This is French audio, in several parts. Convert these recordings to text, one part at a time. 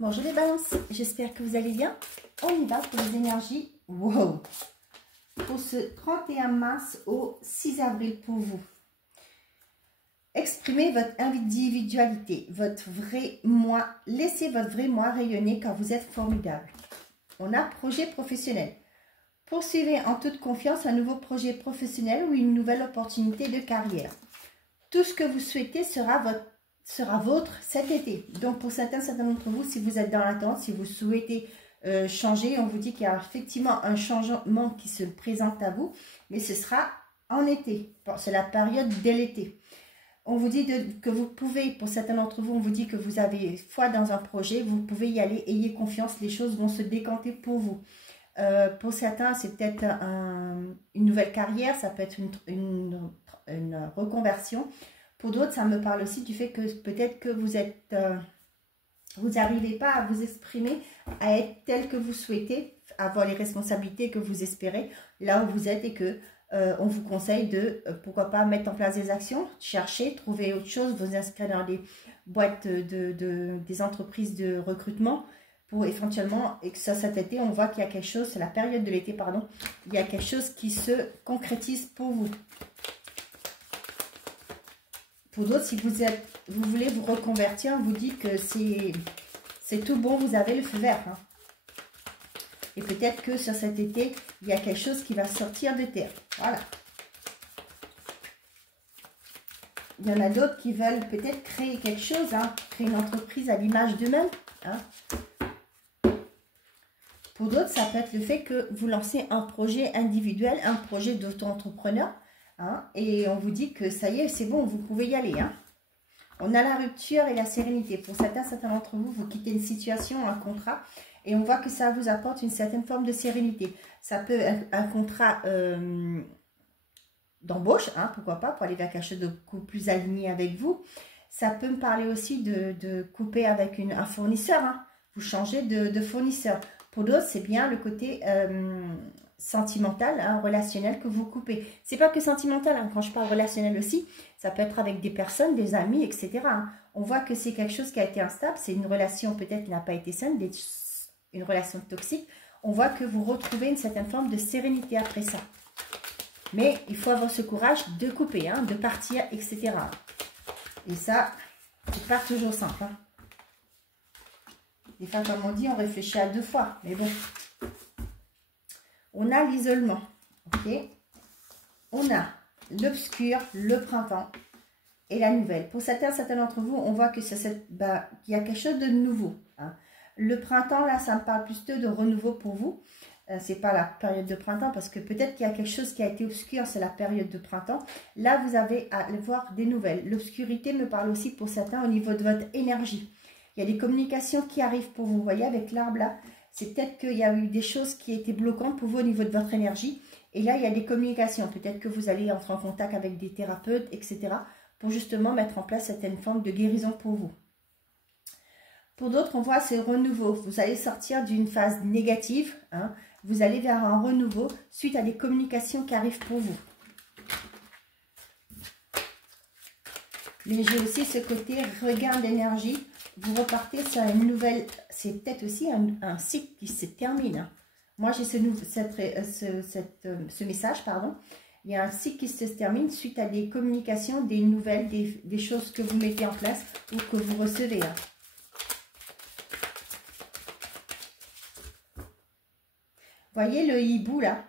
Bonjour les balances, j'espère que vous allez bien. On y va pour les énergies. Wow! Pour ce 31 mars au 6 avril pour vous. Exprimez votre individualité, votre vrai moi. Laissez votre vrai moi rayonner car vous êtes formidable. On a projet professionnel. Poursuivez en toute confiance un nouveau projet professionnel ou une nouvelle opportunité de carrière. Tout ce que vous souhaitez sera vôtre cet été. Donc pour certains d'entre vous, si vous êtes dans l'attente, si vous souhaitez changer, on vous dit qu'il y a effectivement un changement qui se présente à vous, mais ce sera en été. C'est la période dès l'été. On vous dit que vous pouvez, pour certains d'entre vous, on vous dit que vous avez foi dans un projet, vous pouvez y aller, ayez confiance, les choses vont se décanter pour vous. Pour certains, c'est peut-être une nouvelle carrière, ça peut être une reconversion. Pour d'autres, ça me parle aussi du fait que peut-être que vous n'arrivez pas à vous exprimer, à être tel que vous souhaitez, avoir les responsabilités que vous espérez, là où vous êtes et que on vous conseille de, pourquoi pas, mettre en place des actions, chercher, trouver autre chose, vous inscrire dans des boîtes des entreprises de recrutement pour éventuellement, et que ça cet été, on voit qu'il y a quelque chose, c'est la période de l'été, pardon, il y a quelque chose qui se concrétise pour vous. Pour d'autres, si vous voulez vous reconvertir, on vous dit que c'est tout bon, vous avez le feu vert. Hein. Et peut-être que sur cet été, il y a quelque chose qui va sortir de terre. Voilà. Il y en a d'autres qui veulent peut-être créer quelque chose, hein, créer une entreprise à l'image d'eux-mêmes. Hein. Pour d'autres, ça peut être le fait que vous lancez un projet individuel, un projet d'auto-entrepreneur. Hein, et on vous dit que ça y est, c'est bon, vous pouvez y aller. Hein. On a la rupture et la sérénité. Pour certains d'entre vous, vous quittez une situation, un contrat, et on voit que ça vous apporte une certaine forme de sérénité. Ça peut être un contrat d'embauche, hein, pourquoi pas, pour aller vers quelque chose de plus aligné avec vous. Ça peut me parler aussi de couper avec un fournisseur. Hein. Vous changez de fournisseur. Pour d'autres, c'est bien le côté sentimental, hein, relationnel que vous coupez. C'est pas que sentimental, hein, quand je parle relationnel aussi, ça peut être avec des personnes, des amis, etc. Hein. On voit que c'est quelque chose qui a été instable, c'est une relation peut-être qui n'a pas été saine, une relation toxique. On voit que vous retrouvez une certaine forme de sérénité après ça. Mais il faut avoir ce courage de couper, hein, de partir, etc. Et ça, c'est pas toujours simple. Hein. Des fois, comme on dit, on réfléchit à 2 fois, mais bon. On a l'isolement, ok? On a l'obscur, le printemps et la nouvelle. Pour certains d'entre vous, on voit que qu'il y a quelque chose de nouveau. Hein. Le printemps, là, ça me parle plus de renouveau pour vous. C'est pas la période de printemps parce que peut-être qu'il y a quelque chose qui a été obscur, c'est la période de printemps. Là, vous avez à voir des nouvelles. L'obscurité me parle aussi pour certains au niveau de votre énergie. Il y a des communications qui arrivent pour vous. Vous voyez, avec l'arbre là, c'est peut-être qu'il y a eu des choses qui étaient bloquantes pour vous au niveau de votre énergie. Et là, il y a des communications. Peut-être que vous allez entrer en contact avec des thérapeutes, etc. pour justement mettre en place certaines formes de guérison pour vous. Pour d'autres, on voit ce renouveau. Vous allez sortir d'une phase négative. Hein. Vous allez vers un renouveau suite à des communications qui arrivent pour vous. Mais j'ai aussi ce côté regain d'énergie. Vous repartez sur une nouvelle, c'est peut-être aussi un cycle qui se termine. Moi, j'ai ce message, pardon. Il y a un cycle qui se termine suite à des communications, des nouvelles, des choses que vous mettez en place ou que vous recevez. Hein. Voyez le hibou là,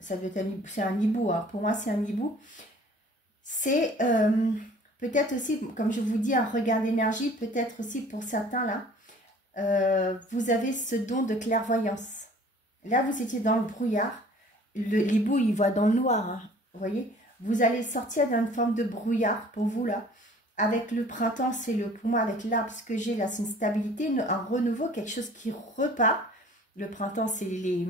ça doit être c'est un hibou. Hein. Pour moi, c'est un hibou. C'est peut-être aussi, comme je vous dis, un regain d'énergie, peut-être aussi pour certains là, vous avez ce don de clairvoyance. Là, vous étiez dans le brouillard, l'hibou, il voit dans le noir, hein, vous voyez. Vous allez sortir d'une forme de brouillard pour vous là. Avec le printemps, c'est pour moi, avec l'arbre, ce que j'ai là, c'est une stabilité, un renouveau, quelque chose qui repart. Le printemps, c'est les...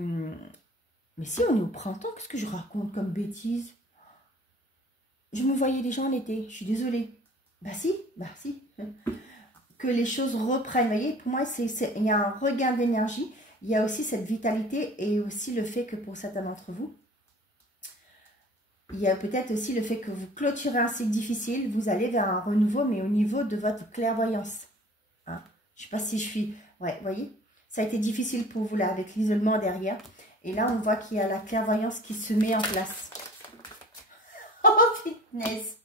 Mais si on est au printemps, qu'est-ce que je raconte comme bêtise? Je me voyais déjà en été, je suis désolée. Bah si. Que les choses reprennent, vous voyez, pour moi, il y a un regain d'énergie, il y a aussi cette vitalité et aussi le fait que pour certains d'entre vous, il y a peut-être aussi le fait que vous clôturez un cycle difficile, vous allez vers un renouveau, mais au niveau de votre clairvoyance. Hein. Je ne sais pas si je suis... Ouais, vous voyez, ça a été difficile pour vous là, avec l'isolement derrière. Et là, on voit qu'il y a la clairvoyance qui se met en place. Oh, fitness!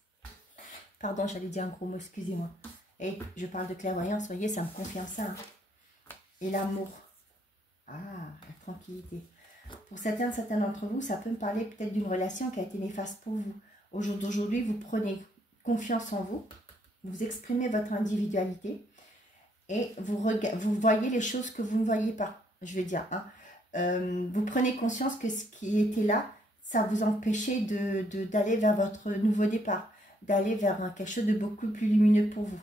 Pardon, j'allais dire un gros mot, excusez-moi. Et je parle de clairvoyance, vous voyez, ça me confirme ça. Hein. Et l'amour. Ah, la tranquillité. Pour certains d'entre vous, ça peut me parler peut-être d'une relation qui a été néfaste pour vous. Au jour d'aujourd'hui, vous prenez confiance en vous, vous exprimez votre individualité et vous voyez les choses que vous ne voyez pas, je vais dire. Hein. Vous prenez conscience que ce qui était là, ça vous empêchait d'aller vers votre nouveau départ, d'aller vers quelque chose de beaucoup plus lumineux pour vous.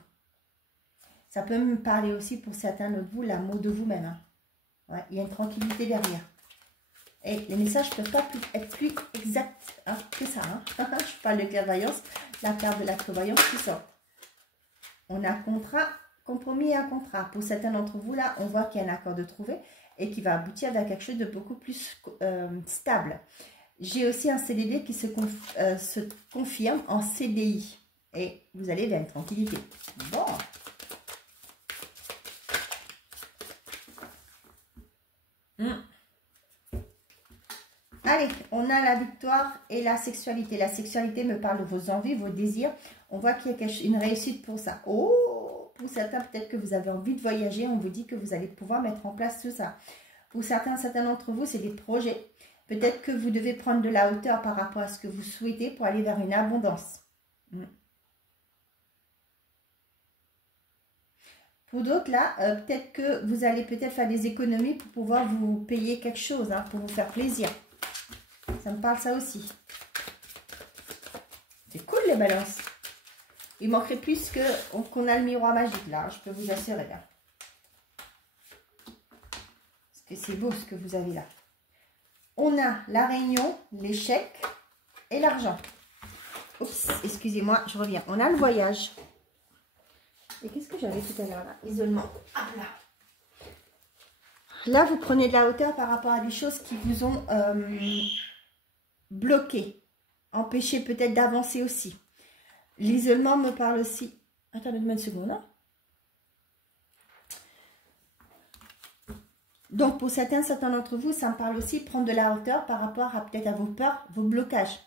Ça peut me parler aussi pour certains d'entre vous, l'amour de vous-même. Hein. Ouais, il y a une tranquillité derrière. Et les messages ne peuvent pas être plus exacts hein, que ça. Hein. Je parle de clairvoyance, la carte de la prévoyance qui sort. On a contrat, compromis et un contrat. Pour certains d'entre vous, là, on voit qu'il y a un accord de trouver et qui va aboutir vers quelque chose de beaucoup plus stable. J'ai aussi un CDD qui se confirme en CDI. Et vous allez vers une tranquillité. Bon. Allez, on a la victoire et la sexualité. La sexualité me parle de vos envies, vos désirs. On voit qu'il y a une réussite pour ça. Oh, pour certains, peut-être que vous avez envie de voyager. On vous dit que vous allez pouvoir mettre en place tout ça. Pour certains d'entre vous, c'est des projets. Peut-être que vous devez prendre de la hauteur par rapport à ce que vous souhaitez pour aller vers une abondance. Pour d'autres, là, peut-être que vous allez peut-être faire des économies pour pouvoir vous payer quelque chose, hein, pour vous faire plaisir. Ça me parle ça aussi. C'est cool les balances. Il manquerait plus qu'on a le miroir magique là, je peux vous assurer. Là. Parce que c'est beau ce que vous avez là. On a la réunion, l'échec et l'argent. Oups, excusez-moi, je reviens. On a le voyage. Et qu'est-ce que j'avais tout à l'heure là? Isolement. Ah là. Là, vous prenez de la hauteur par rapport à des choses qui vous ont bloqué, empêché peut-être d'avancer aussi. L'isolement me parle aussi. Attendez-moi une seconde. Hein. Donc, pour certains d'entre vous, ça me parle aussi de prendre de la hauteur par rapport à peut-être à vos peurs, vos blocages.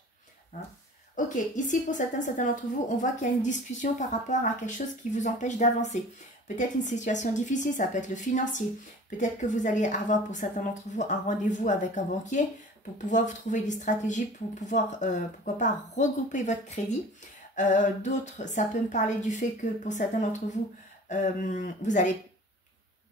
Hein. Ok, ici, pour certains d'entre vous, on voit qu'il y a une discussion par rapport à quelque chose qui vous empêche d'avancer. Peut-être une situation difficile, ça peut être le financier. Peut-être que vous allez avoir, pour certains d'entre vous, un rendez-vous avec un banquier pour pouvoir vous trouver des stratégies pour pouvoir, pourquoi pas, regrouper votre crédit. D'autres, ça peut me parler du fait que, pour certains d'entre vous, vous allez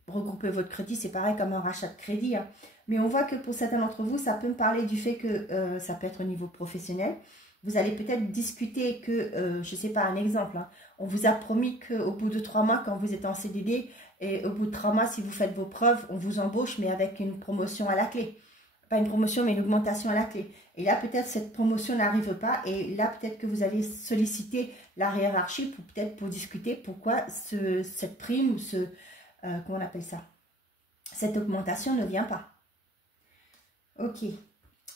regrouper votre crédit, c'est pareil comme un rachat de crédit. Hein. Mais on voit que pour certains d'entre vous, ça peut me parler du fait que ça peut être au niveau professionnel. Vous allez peut-être discuter que, je ne sais pas, un exemple, hein, on vous a promis qu'au bout de 3 mois, quand vous êtes en CDD, et au bout de 3 mois, si vous faites vos preuves, on vous embauche, mais avec une promotion à la clé. Pas une promotion, mais une augmentation à la clé. Et là, peut-être cette promotion n'arrive pas, et là, peut-être que vous allez solliciter la hiérarchie pour discuter pourquoi cette prime, comment on appelle ça? Cette augmentation ne vient pas. Ok.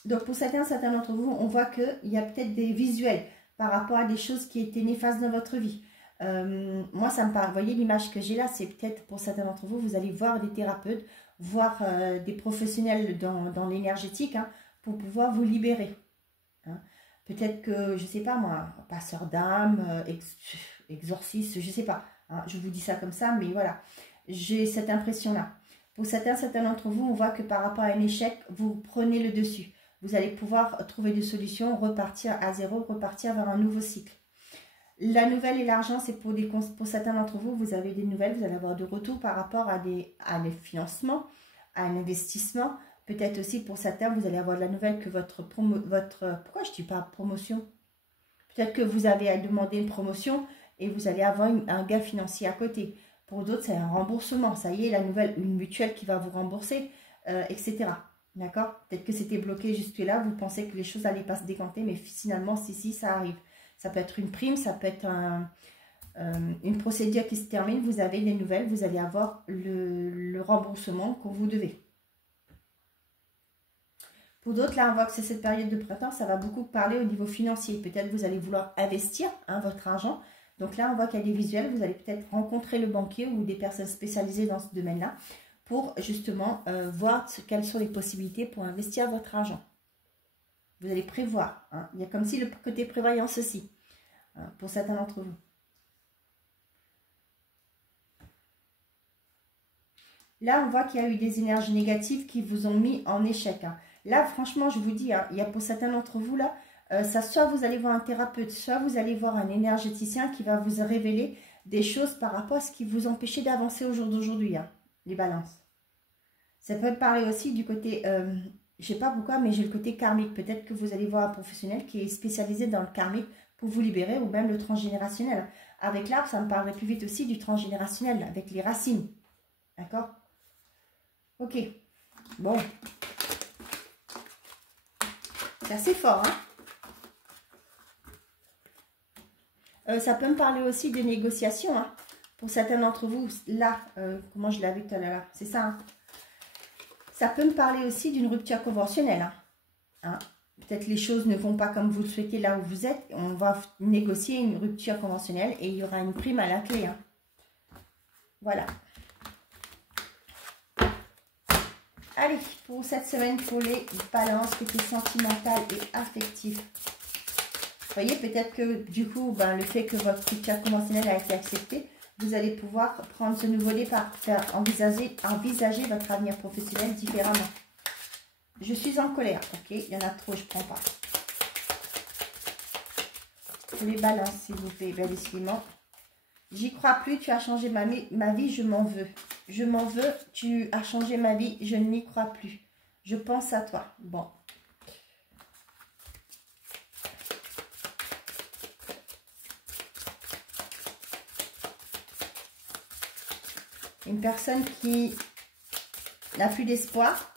Donc, pour certains d'entre vous, on voit qu'il y a peut-être des visuels par rapport à des choses qui étaient néfastes dans votre vie. Moi, ça me parle. Vous voyez l'image que j'ai là, c'est peut-être pour certains d'entre vous, vous allez voir des thérapeutes, voir des professionnels dans l'énergétique hein, pour pouvoir vous libérer. Hein. Peut-être que, je ne sais pas moi, passeur d'âme, exorciste, je ne sais pas. Hein, je vous dis ça comme ça, mais voilà. J'ai cette impression-là. Pour certains d'entre vous, on voit que par rapport à un échec, vous prenez le dessus. Vous allez pouvoir trouver des solutions, repartir à zéro, repartir vers un nouveau cycle. La nouvelle et l'argent, c'est pour certains d'entre vous, vous avez des nouvelles, vous allez avoir de retours par rapport à des financements, à un investissement. Peut-être aussi pour certains, vous allez avoir de la nouvelle que pourquoi je ne dis pas promotion? Peut-être que vous avez demandé une promotion et vous allez avoir un gain financier à côté. Pour d'autres, c'est un remboursement. Ça y est, la nouvelle, une mutuelle qui va vous rembourser, etc. D'accord? Peut-être que c'était bloqué jusque-là. Vous pensez que les choses n'allaient pas se décanter, mais finalement, si, ça arrive. Ça peut être une prime, ça peut être une procédure qui se termine. Vous avez des nouvelles, vous allez avoir le remboursement qu'on vous devez. Pour d'autres, là, on voit que c'est cette période de printemps, ça va beaucoup parler au niveau financier. Peut-être vous allez vouloir investir hein, votre argent. Donc là, on voit qu'il y a des visuels. Vous allez peut-être rencontrer le banquier ou des personnes spécialisées dans ce domaine-là pour justement voir quelles sont les possibilités pour investir votre argent. Vous allez prévoir. Hein. Il y a comme si le côté prévoyance aussi, hein, pour certains d'entre vous. Là, on voit qu'il y a eu des énergies négatives qui vous ont mis en échec. Hein. Là, franchement, je vous dis, hein, il y a pour certains d'entre vous, là, ça, soit vous allez voir un thérapeute, soit vous allez voir un énergéticien qui va vous révéler des choses par rapport à ce qui vous empêchait d'avancer au jour d'aujourd'hui, hein, les balances. Ça peut parler aussi du côté, je ne sais pas pourquoi, mais j'ai le côté karmique. Peut-être que vous allez voir un professionnel qui est spécialisé dans le karmique pour vous libérer, ou même le transgénérationnel. Avec l'arbre, ça me parlerait plus vite aussi du transgénérationnel, avec les racines. D'accord? Ok. Bon. C'est assez fort, hein? Ça peut me parler aussi de négociations, hein. Pour certains d'entre vous, là, comment je l'avais tout à l'heure, c'est ça, hein. Ça peut me parler aussi d'une rupture conventionnelle, hein. Hein? Peut-être les choses ne vont pas comme vous le souhaitez là où vous êtes. On va négocier une rupture conventionnelle et il y aura une prime à la clé, hein. Voilà. Allez, pour cette semaine, pour les balances côté sentimental et affectif. Vous voyez, peut-être que du coup, ben, le fait que votre rupture conventionnelle a été acceptée, vous allez pouvoir prendre ce nouveau départ, faire envisager votre avenir professionnel différemment. Je suis en colère, ok? Il y en a trop, je ne prends pas. Pour les balances, s'il vous plaît, bien décidément. J'y crois plus, tu as changé ma vie, je m'en veux. Je m'en veux, tu as changé ma vie, je n'y crois plus. Je pense à toi. Bon. Une personne qui n'a plus d'espoir.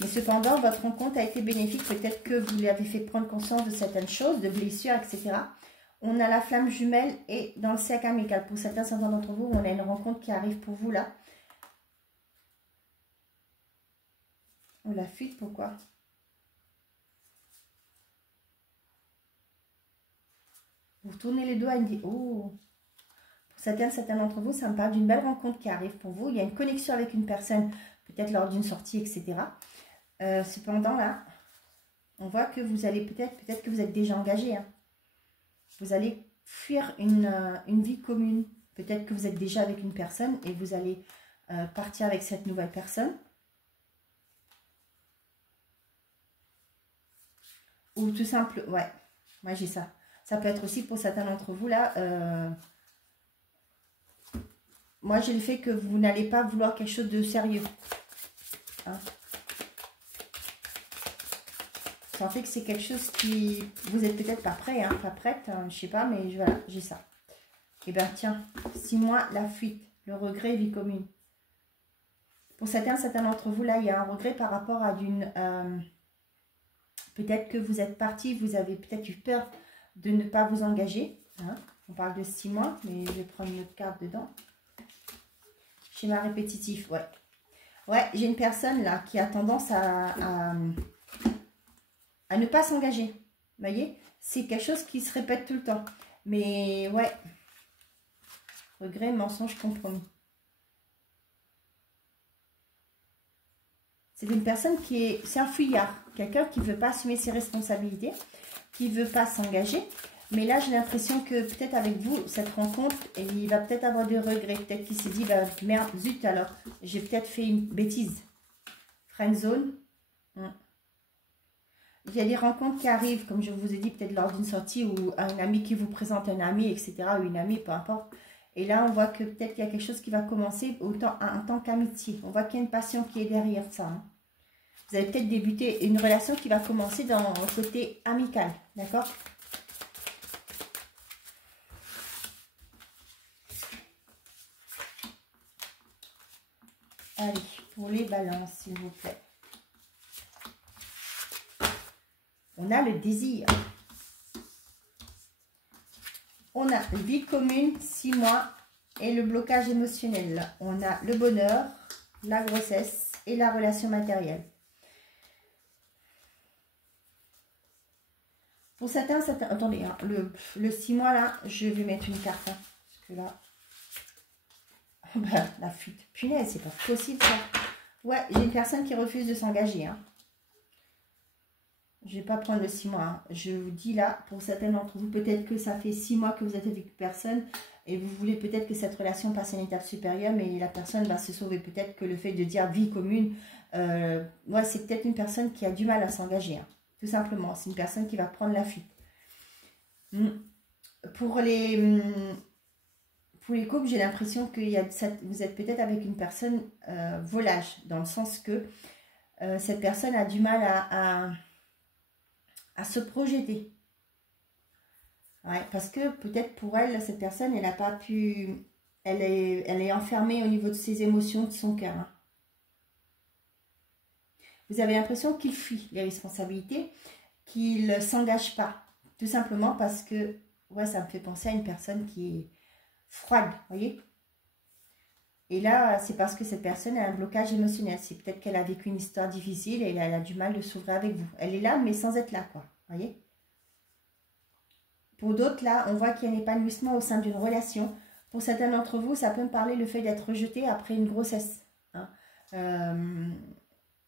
Mais cependant, votre rencontre a été bénéfique. Peut-être que vous lui avez fait prendre conscience de certaines choses, de blessures, etc. On a la flamme jumelle et dans le cercle amical. Pour certains d'entre vous, on a une rencontre qui arrive pour vous là. On la fuite, pourquoi? Vous tournez les doigts et me dites, oh! Pour certains d'entre vous, ça me parle d'une belle rencontre qui arrive pour vous. Il y a une connexion avec une personne, peut-être lors d'une sortie, etc. Cependant, là, on voit que vous allez peut-être que vous êtes déjà engagé. Hein. Vous allez fuir une vie commune. Peut-être que vous êtes déjà avec une personne et vous allez partir avec cette nouvelle personne. Ou tout simple, ouais, moi j'ai ça. Ça peut être aussi pour certains d'entre vous, là... moi, j'ai le fait que vous n'allez pas vouloir quelque chose de sérieux. Hein? Ça fait que c'est quelque chose qui... Vous êtes peut-être pas prêt, hein, pas prête, hein, je sais pas, mais voilà, j'ai ça. Et bien, tiens, 6 mois, la fuite, le regret, vie commune. Pour certains d'entre vous, là, il y a un regret par rapport à d'une... peut-être que vous êtes parti, vous avez peut-être eu peur de ne pas vous engager. Hein? On parle de 6 mois, mais je vais prendre une autre carte dedans. Schéma répétitif, ouais. Ouais, j'ai une personne là qui a tendance à ne pas s'engager. Vous voyez, c'est quelque chose qui se répète tout le temps. Mais ouais, regret, mensonge, compromis. C'est une personne qui est... C'est un fuyard. Quelqu'un qui ne veut pas assumer ses responsabilités, qui ne veut pas s'engager. Mais là, j'ai l'impression que peut-être avec vous, cette rencontre, il va peut-être avoir des regrets. Peut-être qu'il s'est dit, bah, merde, zut alors, j'ai peut-être fait une bêtise. Friendzone. Il y a des rencontres qui arrivent, comme je vous ai dit, peut-être lors d'une sortie ou un ami qui vous présente un ami, etc. Ou une amie, peu importe. Et là, on voit que peut-être qu'il y a quelque chose qui va commencer en tant qu'amitié. On voit qu'il y a une passion qui est derrière ça. Hein. Vous allez peut-être débuter une relation qui va commencer dans le côté amical. D'accord ? Allez, pour les balances, s'il vous plaît. On a le désir. On a vie commune, 6 mois et le blocage émotionnel. On a le bonheur, la grossesse et la relation matérielle. Pour certains, attendez, hein, le 6 mois là, je vais mettre une carte. Hein, parce que là, bah, la fuite. Punaise, c'est pas possible ça. Ouais, j'ai une personne qui refuse de s'engager. Hein. Je vais pas prendre le 6 mois. Hein. Je vous dis là, pour certains d'entre vous, peut-être que ça fait 6 mois que vous êtes avec une personne et vous voulez peut-être que cette relation passe à une étape supérieure, mais la personne va se sauver. Peut-être que le fait de dire vie commune, ouais, c'est peut-être une personne qui a du mal à s'engager. Hein. Tout simplement, c'est une personne qui va prendre la fuite. Pour les couples, j'ai l'impression que vous êtes peut-être avec une personne volage, dans le sens que cette personne a du mal à se projeter. Ouais, parce que peut-être pour elle, cette personne, elle n'a pas pu... Elle est enfermée au niveau de ses émotions, de son cœur. Hein. Vous avez l'impression qu'il fuit les responsabilités, qu'il ne s'engage pas. Tout simplement parce que, ouais, ça me fait penser à une personne qui est froide, vous voyez. Et là, c'est parce que cette personne a un blocage émotionnel. C'est peut-être qu'elle a vécu une histoire difficile et elle a du mal de s'ouvrir avec vous. Elle est là, mais sans être là, quoi. Vous voyez. Pour d'autres, là, on voit qu'il y a un épanouissement au sein d'une relation. Pour certains d'entre vous, ça peut me parler le fait d'être rejeté après une grossesse. Hein.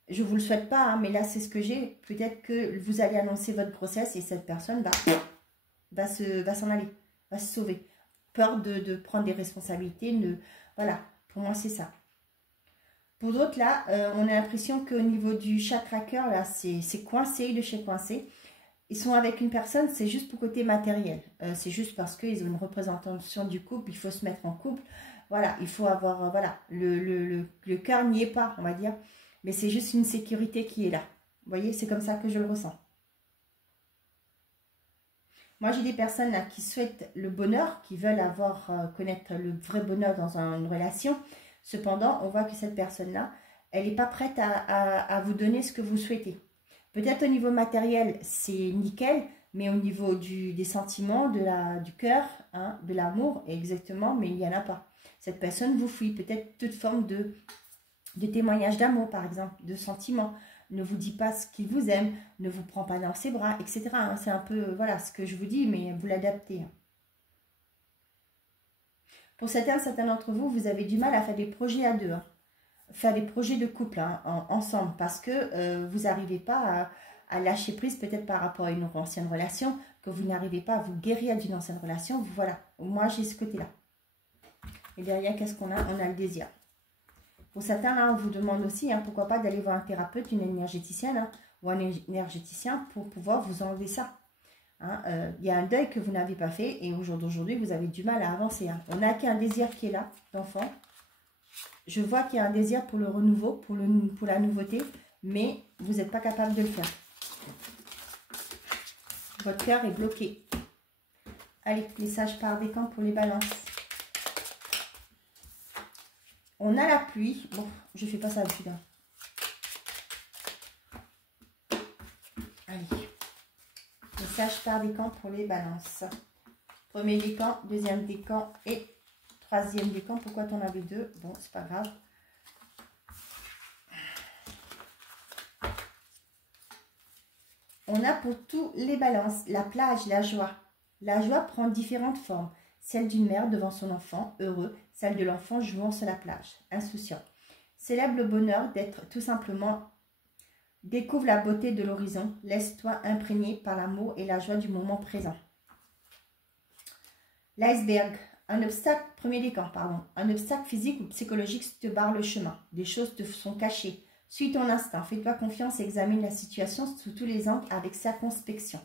Je ne vous le souhaite pas, hein, mais là, c'est ce que j'ai. Peut-être que vous allez annoncer votre grossesse et cette personne va s'en aller, va se sauver. Peur de prendre des responsabilités. Voilà, pour moi, c'est ça. Pour d'autres, là, on a l'impression qu'au niveau du chakra cœur, là, c'est coincé, de chez coincé. Ils sont avec une personne, c'est juste pour côté matériel. C'est juste parce qu'ils ont une représentation du couple, il faut se mettre en couple. Voilà, il faut avoir, voilà, le cœur n'y est pas, on va dire. Mais c'est juste une sécurité qui est là. Vous voyez, c'est comme ça que je le ressens. Moi, j'ai des personnes là qui souhaitent le bonheur, qui veulent connaître le vrai bonheur dans une relation. Cependant, on voit que cette personne-là, elle n'est pas prête à vous donner ce que vous souhaitez. Peut-être au niveau matériel, c'est nickel, mais au niveau des sentiments, du cœur, hein, de l'amour, exactement, mais il n'y en a pas. Cette personne vous fuit, peut-être toute forme de témoignage d'amour, par exemple, de sentiments, ne vous dit pas ce qu'il vous aime, ne vous prend pas dans ses bras, etc. Hein. C'est un peu, voilà, ce que je vous dis, mais vous l'adaptez. Hein. Pour certains d'entre vous, vous avez du mal à faire des projets à deux, hein. Faire des projets de couple hein, ensemble parce que vous n'arrivez pas à lâcher prise peut-être par rapport à une ancienne relation, que vous n'arrivez pas à vous guérir d'une ancienne relation. Voilà, moi j'ai ce côté-là. Et derrière, qu'est-ce qu'on a? On a le désir. Pour certains, là, on vous demande aussi, hein, pourquoi pas d'aller voir un thérapeute, une énergéticienne hein, ou un énergéticien pour pouvoir vous enlever ça. Hein, y a un deuil que vous n'avez pas fait et au jour d'aujourd'hui, vous avez du mal à avancer. Hein. On a qu'un désir qui est là, d'enfant. Je vois qu'il y a un désir pour le renouveau, pour la nouveauté, mais vous n'êtes pas capable de le faire. Votre cœur est bloqué. Allez, message par décan pour les balances. On a la pluie. Bon, je ne fais pas ça d'habitude. Hein. Allez. Message par décan pour les balances. Premier décan, deuxième décan et troisième décan. Pourquoi tu en avais deux? Bon, c'est pas grave. On a pour tous les balances la plage, la joie. La joie prend différentes formes. Celle d'une mère devant son enfant, heureux. Celle de l'enfant jouant sur la plage, insouciant. Célèbre le bonheur d'être tout simplement. Découvre la beauté de l'horizon. Laisse-toi imprégner par l'amour et la joie du moment présent. L'iceberg. Un obstacle, premier décan, pardon. Un obstacle physique ou psychologique te barre le chemin. Des choses te sont cachées. Suis ton instinct, fais-toi confiance et examine la situation sous tous les angles avec circonspection.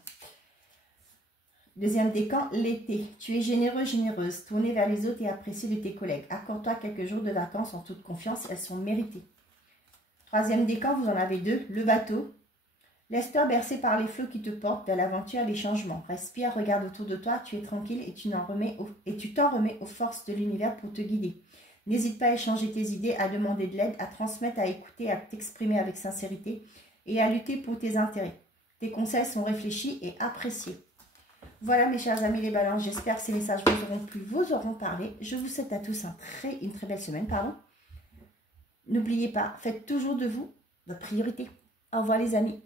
Deuxième décan, l'été. Tu es généreux, généreuse, tourné vers les autres et apprécié de tes collègues. Accorde-toi quelques jours de vacances en toute confiance, elles sont méritées. Troisième décan, vous en avez deux, le bateau. Laisse-toi bercer par les flots qui te portent vers l'aventure et les changements. Respire, regarde autour de toi, tu es tranquille et tu t'en remets aux forces de l'univers pour te guider. N'hésite pas à échanger tes idées, à demander de l'aide, à transmettre, à écouter, à t'exprimer avec sincérité et à lutter pour tes intérêts. Tes conseils sont réfléchis et appréciés. Voilà mes chers amis les balances, j'espère que ces messages vous auront plu, vous auront parlé. Je vous souhaite à tous une très belle semaine. N'oubliez pas, faites toujours de vous votre priorité. Au revoir les amis.